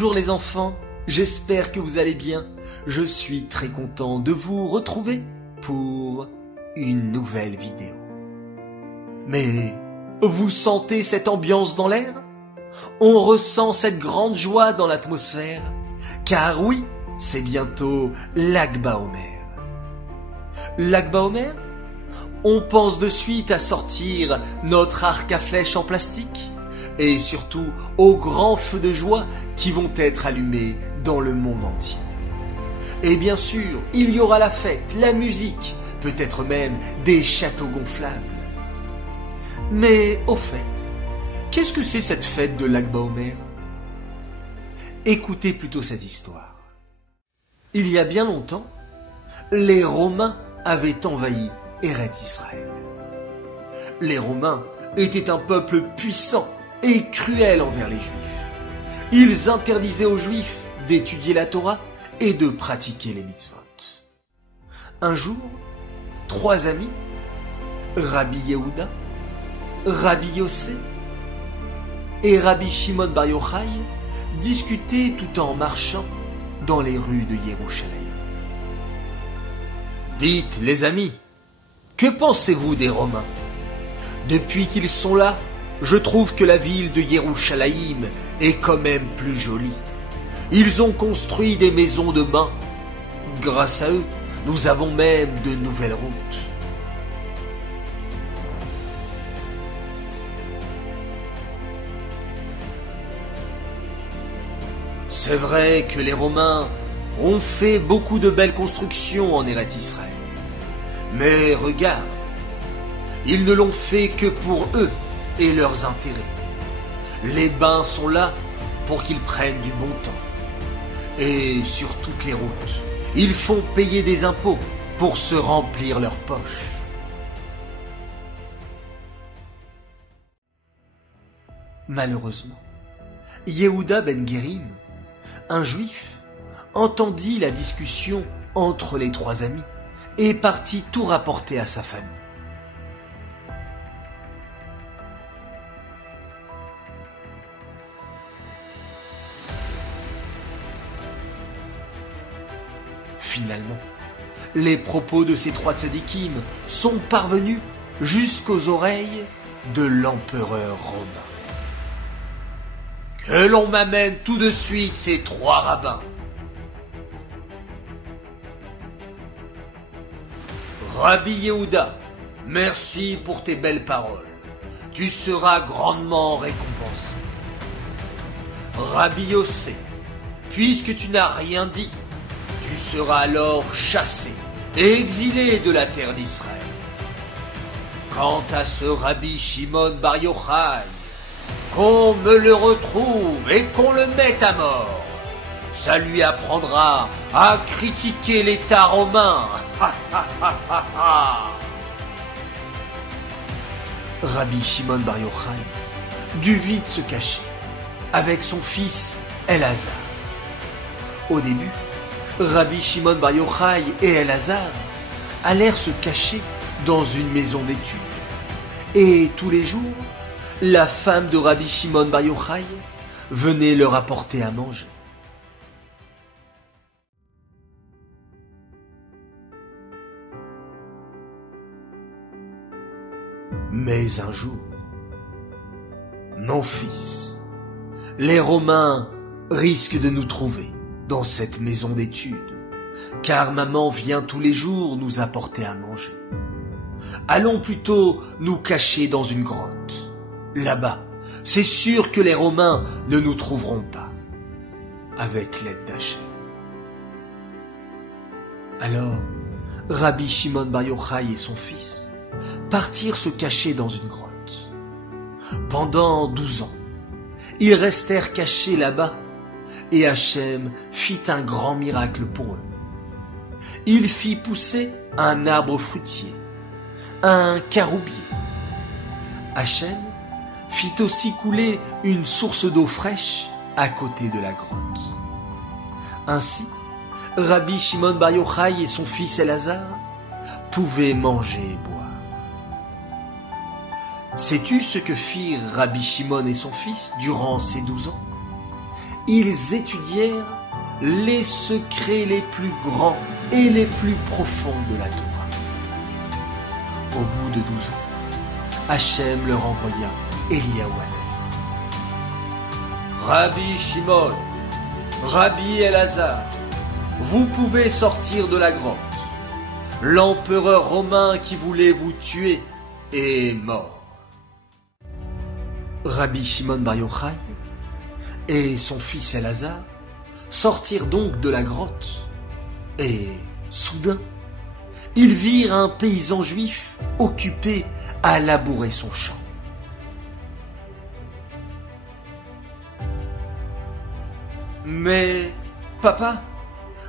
Bonjour les enfants, j'espère que vous allez bien. Je suis très content de vous retrouver pour une nouvelle vidéo. Mais vous sentez cette ambiance dans l'air? On ressent cette grande joie dans l'atmosphère? Car oui, c'est bientôt l'Akba Omer. L'Akba Omer? On pense de suite à sortir notre arc à flèches en plastique et surtout aux grands feux de joie qui vont être allumés dans le monde entier. Et bien sûr, il y aura la fête, la musique, peut-être même des châteaux gonflables. Mais au fait, qu'est-ce que c'est cette fête de l'Akba Omer? Écoutez plutôt cette histoire. Il y a bien longtemps, les Romains avaient envahi Eretz Israël. Les Romains étaient un peuple puissant et cruel envers les Juifs. Ils interdisaient aux Juifs d'étudier la Torah et de pratiquer les mitzvot. Un jour, 3 amis, Rabbi Yehuda, Rabbi Yossé et Rabbi Shimon Bar Yochai, discutaient tout en marchant dans les rues de Yerushalayim. Dites, les amis, que pensez-vous des Romains? Depuis qu'ils sont là, je trouve que la ville de Yerushalayim est quand même plus jolie. Ils ont construit des maisons de bain. Grâce à eux, nous avons même de nouvelles routes. C'est vrai que les Romains ont fait beaucoup de belles constructions en Eretz Israël. Mais regarde, ils ne l'ont fait que pour eux et leurs intérêts. Les bains sont là pour qu'ils prennent du bon temps. Et sur toutes les routes, ils font payer des impôts pour se remplir leurs poches. Malheureusement, Yehuda ben Guérim, un juif, entendit la discussion entre les 3 amis et partit tout rapporter à sa famille. Finalement, les propos de ces 3 tzadikim sont parvenus jusqu'aux oreilles de l'empereur romain. Que l'on m'amène tout de suite ces 3 rabbins. Rabbi Yehuda, merci pour tes belles paroles. Tu seras grandement récompensé. Rabbi Yossé, puisque tu n'as rien dit, tu seras alors chassé et exilé de la terre d'Israël. Quant à ce Rabbi Shimon Bar Yochai, qu'on me le retrouve et qu'on le mette à mort, ça lui apprendra à critiquer l'État romain. Rabbi Shimon Bar Yochai dut vite se cacher avec son fils Elazar. Au début, Rabbi Shimon Bar Yochai et Elazar allèrent se cacher dans une maison d'études. Et tous les jours, la femme de Rabbi Shimon Bar Yochai venait leur apporter à manger. Mais un jour, mon fils, les Romains risquent de nous trouver dans cette maison d'études, car maman vient tous les jours nous apporter à manger. Allons plutôt nous cacher dans une grotte. Là-bas, c'est sûr que les Romains ne nous trouveront pas, avec l'aide d'Hachem. Alors, Rabbi Shimon Bar Yochai et son fils partirent se cacher dans une grotte. Pendant 12 ans, ils restèrent cachés là-bas et Hachem fit un grand miracle pour eux. Il fit pousser un arbre fruitier, un caroubier. Hachem fit aussi couler une source d'eau fraîche à côté de la grotte. Ainsi, Rabbi Shimon Bar Yochai et son fils Elazar pouvaient manger et boire. Sais-tu ce que firent Rabbi Shimon et son fils durant ces 12 ans? ils étudièrent les secrets les plus grands et les plus profonds de la Torah. Au bout de 12 ans, Hachem leur envoya Eliyahu Hanavi. Rabbi Shimon, Rabbi Elazar, vous pouvez sortir de la grotte. L'empereur romain qui voulait vous tuer est mort. Rabbi Shimon Bar Yochai et son fils Elazar sortirent donc de la grotte et, soudain, ils virent un paysan juif occupé à labourer son champ. Mais, papa,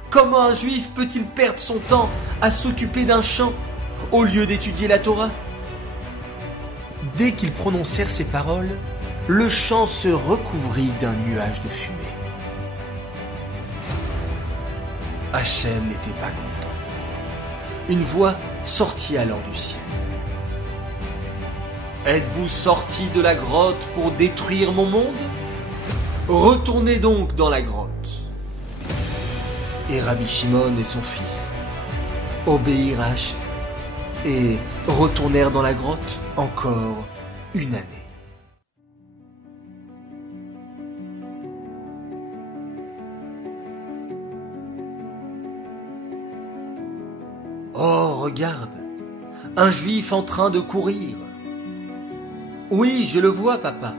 comment un juif peut-il perdre son temps à s'occuper d'un champ au lieu d'étudier la Torah ? Dès qu'ils prononcèrent ces paroles, le champ se recouvrit d'un nuage de fumée. Hachem n'était pas content. Une voix sortit alors du ciel. Êtes-vous sortis de la grotte pour détruire mon monde ? Retournez donc dans la grotte. Et Rabbi Shimon et son fils obéirent à Hachem et retournèrent dans la grotte encore une année. Oh, regarde, un juif en train de courir. Oui, je le vois, papa.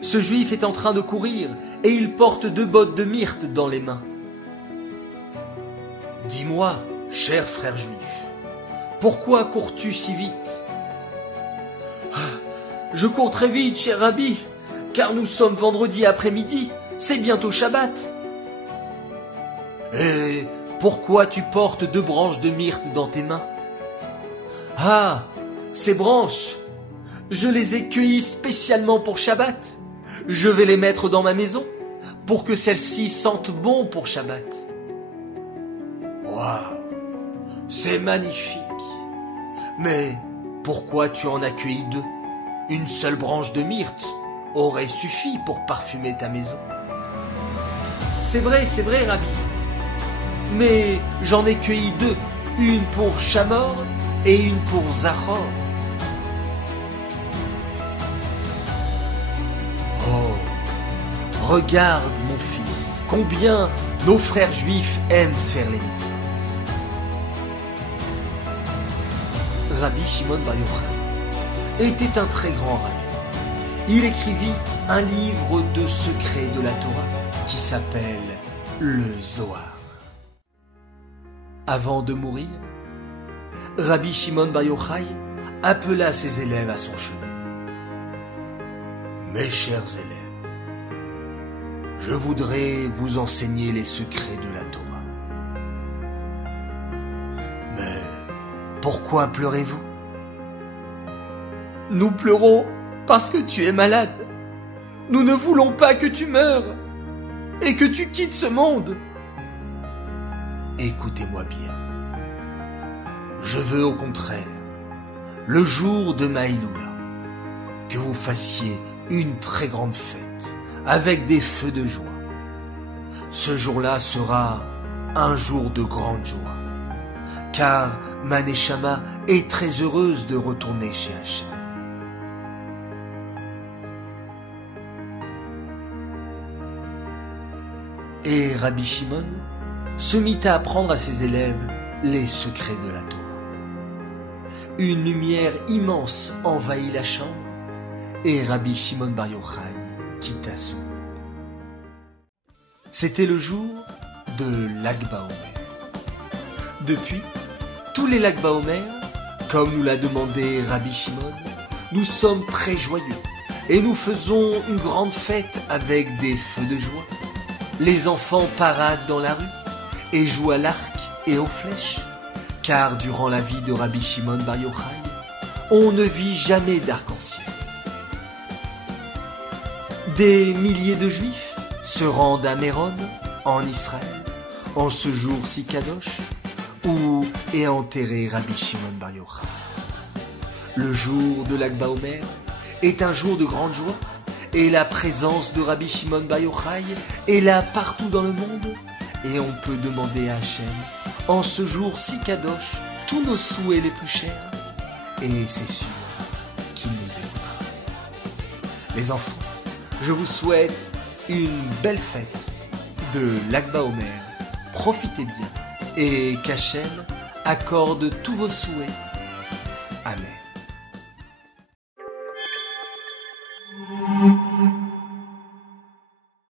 Ce juif est en train de courir et il porte 2 bottes de myrte dans les mains. Dis-moi, cher frère juif, pourquoi cours-tu si vite ? Je cours très vite, cher Rabbi, car nous sommes vendredi après-midi, c'est bientôt Shabbat. Et pourquoi tu portes 2 branches de myrte dans tes mains ? Ah, ces branches, je les ai cueillies spécialement pour Shabbat. Je vais les mettre dans ma maison pour que celles-ci sentent bon pour Shabbat. Waouh, c'est magnifique. Mais pourquoi tu en as cueilli 2 ? Une seule branche de myrte aurait suffi pour parfumer ta maison. C'est vrai, Rabbi. Mais j'en ai cueilli 2, une pour Chamor et une pour Zachor. Oh, regarde mon fils, combien nos frères juifs aiment faire les mitzvot. Rabbi Shimon Bar Yochai était un très grand rabbi. Il écrivit un livre de secrets de la Torah qui s'appelle le Zohar. Avant de mourir, Rabbi Shimon Bar Yochai appela ses élèves à son chevet. Mes chers élèves, je voudrais vous enseigner les secrets de la Torah. Mais pourquoi pleurez-vous ? Nous pleurons parce que tu es malade. Nous ne voulons pas que tu meures et que tu quittes ce monde. Écoutez-moi bien. Je veux au contraire, le jour de ma Hiloula, que vous fassiez une très grande fête avec des feux de joie. Ce jour-là sera un jour de grande joie, car ma Neshama est très heureuse de retourner chez Hachem. Et Rabbi Shimon se mit à apprendre à ses élèves les secrets de la Torah. Une lumière immense envahit la chambre et Rabbi Shimon Bar Yochai quitta ce monde. C'était le jour de Lag BaOmer. Depuis, tous les Lag BaOmer, comme nous l'a demandé Rabbi Shimon, nous sommes très joyeux et nous faisons une grande fête avec des feux de joie. Les enfants paradent dans la rue et jouent à l'arc et aux flèches, car durant la vie de Rabbi Shimon Bar Yochai, on ne vit jamais d'arc-en-ciel. Des milliers de juifs se rendent à Méron, en Israël, en ce jour si kadosh, où est enterré Rabbi Shimon Bar Yochai. Le jour de Lag BaOmer est un jour de grande joie, Et la présence de Rabbi Shimon Bar Yochai est là partout dans le monde. Et on peut demander à Hachem, en ce jour si kadosh, tous nos souhaits les plus chers. Et c'est sûr qu'il nous écoutera. Les enfants, je vous souhaite une belle fête de Lag BaOmer. Profitez bien et qu'Hachem accorde tous vos souhaits. Amen.